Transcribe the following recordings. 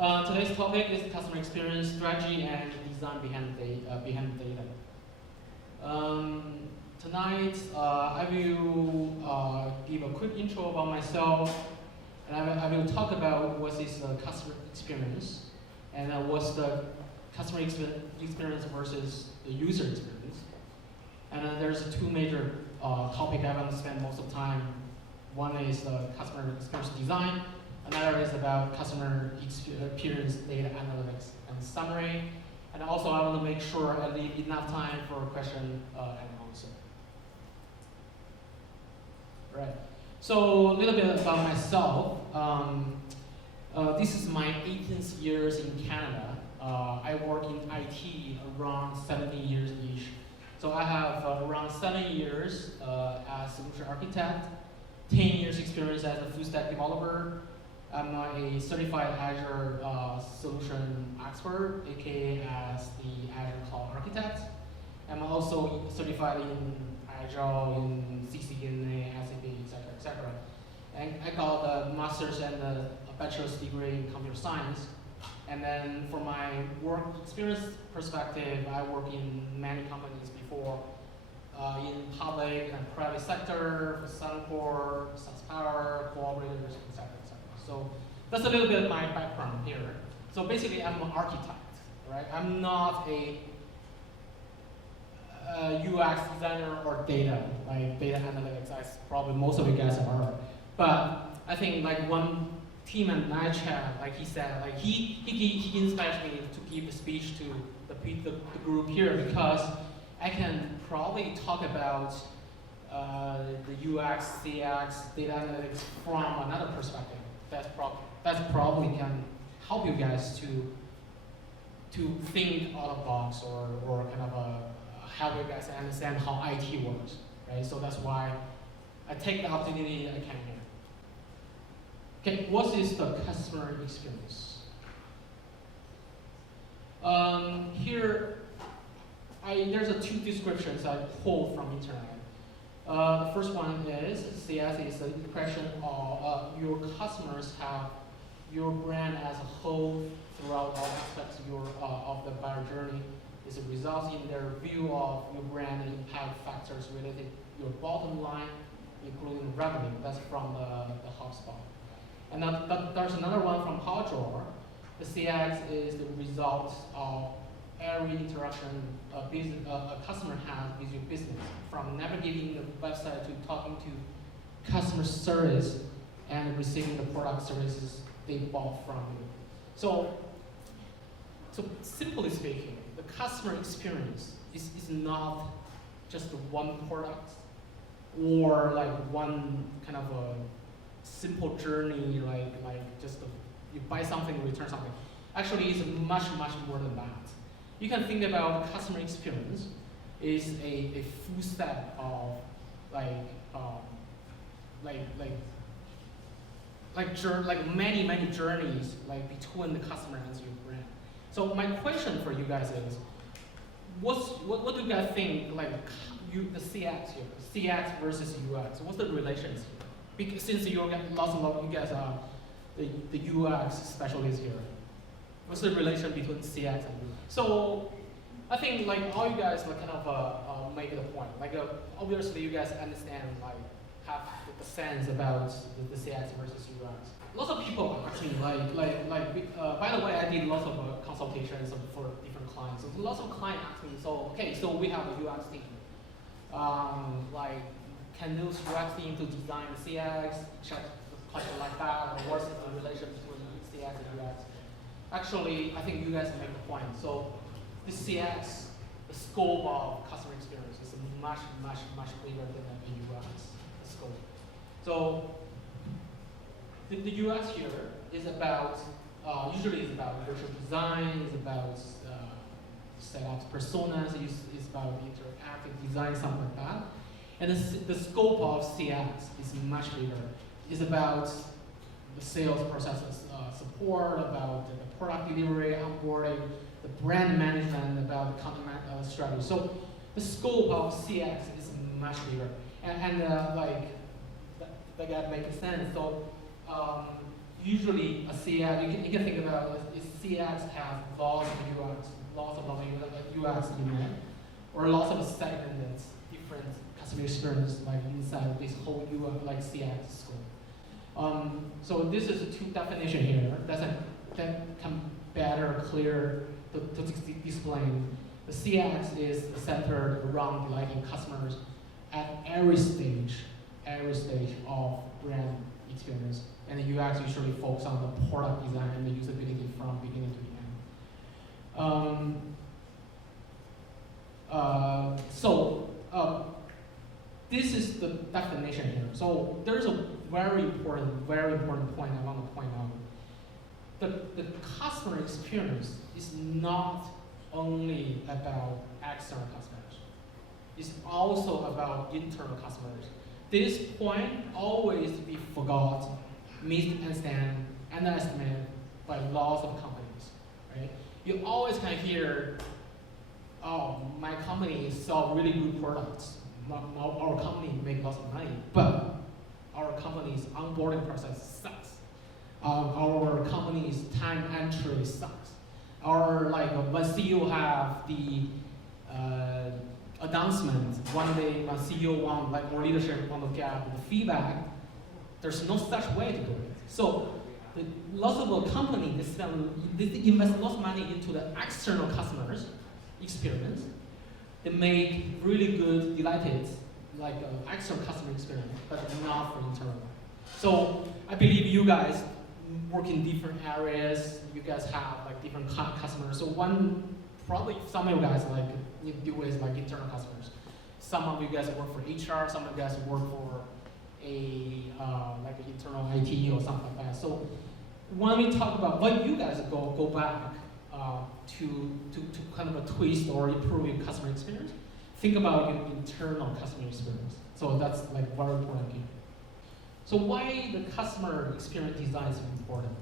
Today's topic is customer experience strategy and design behind the data. Tonight, I will give a quick intro about myself, and I will talk about what is customer experience, and what's the customer experience versus the user experience. And there's two major topics I want to spend most of the time. One is customer experience design. Another is about customer experience data analytics and summary. And also I want to make sure I leave enough time for question and answer. Right. So a little bit about myself. This is my 18th years in Canada. I work in IT around 17 years each. So I have around 7 years as solution architect, 10 years experience as a full stack developer. I'm a certified Azure solution expert, aka as the Azure Cloud Architect. I'm also certified in Agile, in CCNA, SAP, etc. And I got a master's and a bachelor's degree in computer science. And then for my work experience perspective, I work in many companies before, in public and private sector, Suncor, SunPower, cooperators, etc. So that's a little bit of my background here. So basically, I'm an architect, right? I'm not a UX designer or data analytics, as probably most of you guys are. But I think like one team and I chat, like he said, like he inspired me to give a speech to the group here because I can probably talk about the UX, CX, data analytics from another perspective. That's probably can help you guys to think out of the box or kind of help you guys understand how IT works, right? So that's why I take the opportunity I can here. Okay, what is the customer experience? Here, there's two descriptions I pulled from internet. The first one is CS is the impression of your customers have your brand as a whole throughout all aspects of the buyer journey. It results in their view of your brand and impact factors related to your bottom line, including revenue. That's from the HubSpot. And there's another one from Hotjar. The CX is the result of every interaction a customer has with your business, from navigating the website to talking to customer service and receiving the product services they bought from you. So simply speaking, the customer experience is not just one product or like one kind of a simple journey, like just you buy something, return something. Actually, it's much more than that. You can think about customer experience is a full step of many journeys like between the customer and your brand. So my question for you guys is, what do you guys think like the CX here, CX versus UX? What's the relations here? Because since you guys are the UX specialists here, what's the relation between CX and UX? So I think like all you guys like kind of make the point. Like obviously you guys understand like have the sense about the CX versus UX. Lots of people ask me by the way, I did lots of consultations for different clients. So lots of clients ask me, so okay, so we have a UX team. Like can those UX team to design CX, check question like that, or what's the relation between CX and UX? Actually, I think you guys make the point. So the CX, the scope of customer experience is much bigger than the UX scope. So the UX here is about, usually it's about virtual design, it's about set up personas, it's about interactive design, something like that. And the scope of CX is much bigger. It's about the sales processes support, about the product delivery, onboarding, the brand management, about the content strategy. So the scope of CX is much bigger. And like that makes sense. So usually a CX, you can think about it, CX has lots of UX, lots of UX in it, or lots of segmented different customer experience like inside this whole UX like CX scope. So this is two definition here that can better clear to explain. The CX is centered around delighting customers at every stage of brand experience. And the UX usually focus on the product design and the usability from beginning to the end. This is the definition here. So there's a very important point I want to point out. The customer experience is not only about external customers. It's also about internal customers. This point always be forgot, misunderstand, underestimated by lots of companies, right? You always can hear, oh, my company sells really good products. Our company makes lots of money, but our company's onboarding process sucks. Our company's time entry sucks. Our when CEO have the announcement one day, when CEO or leadership want to get the feedback, there's no such way to do it. So lots of companies they invest lots of money into the external customers experience. They make really good, delighted, external customer experience, but not for internal. So I believe you guys work in different areas. You guys have different customers. So probably some of you guys you deal with internal customers. Some of you guys work for HR. Some of you guys work for an internal IT or something like that. So when we talk about when you guys go back to kind of a twist or improve your customer experience, think about your internal customer experience. So that's very important here. So why the customer experience design is important?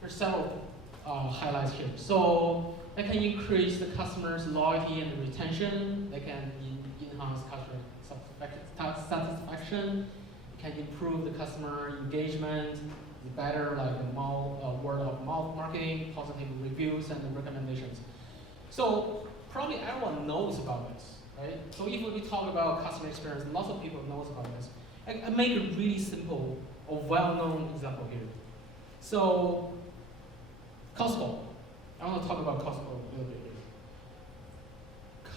There's several highlights here. So they can increase the customer's loyalty and retention. They can enhance customer satisfaction. It can improve the customer engagement. Better word of mouth marketing, positive reviews and recommendations. So probably everyone knows about this, right? So if we talk about customer experience, lots of people knows about this. I make a really simple or well-known example here. So Costco. I want to talk about Costco a little bit here.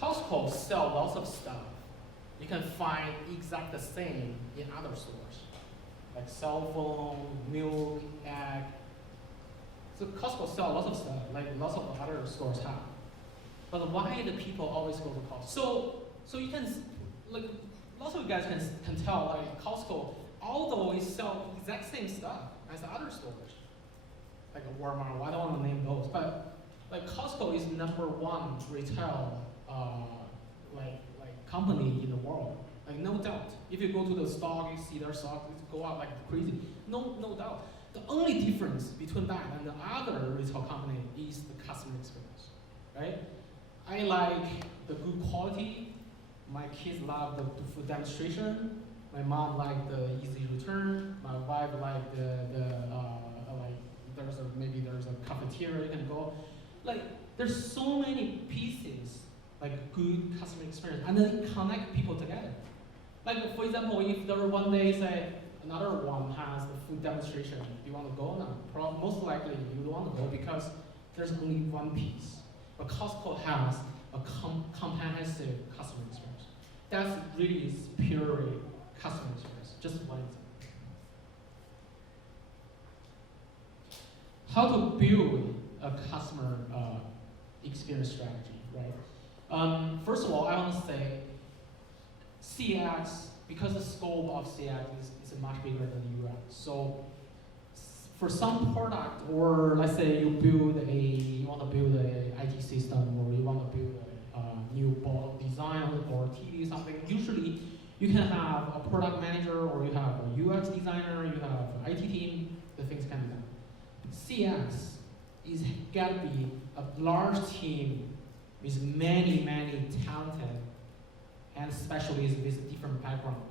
Costco sell lots of stuff. You can find exact the same in other stores. Like cell phone, milk, egg. So Costco sell lots of stuff, like lots of other stores have. But why do people always go to Costco? So you can, lots of you guys can tell, Costco, although it sells exact same stuff as the other stores, like a Walmart, I don't want to name those, but Costco is #1 retail company in the world. No doubt. If you go to the stock, you see their stock go up like crazy. No doubt. The only difference between that and the other retail company is the customer experience, right? I like the good quality. My kids love the food demonstration. My mom liked the easy return. My wife liked there's a cafeteria you can go. There's so many pieces, good customer experience, and then connect people together. For example, if there one day, say, another one has the food demonstration, you want to go now? Most likely you don't want to go because there's only one piece. But Costco has a comprehensive customer experience. That's really superior customer experience. Just one example. How to build a customer experience strategy, right? First of all, I want to say CX, because the scope of CX is much bigger than UX. So for some product, or let's say you want to build an IT system, or you want to build a new board design or TV something, usually you can have a product manager, or you have a UX designer, you have an IT team, the things can be done. CX is gotta be a large team with many talented and specialists with different background.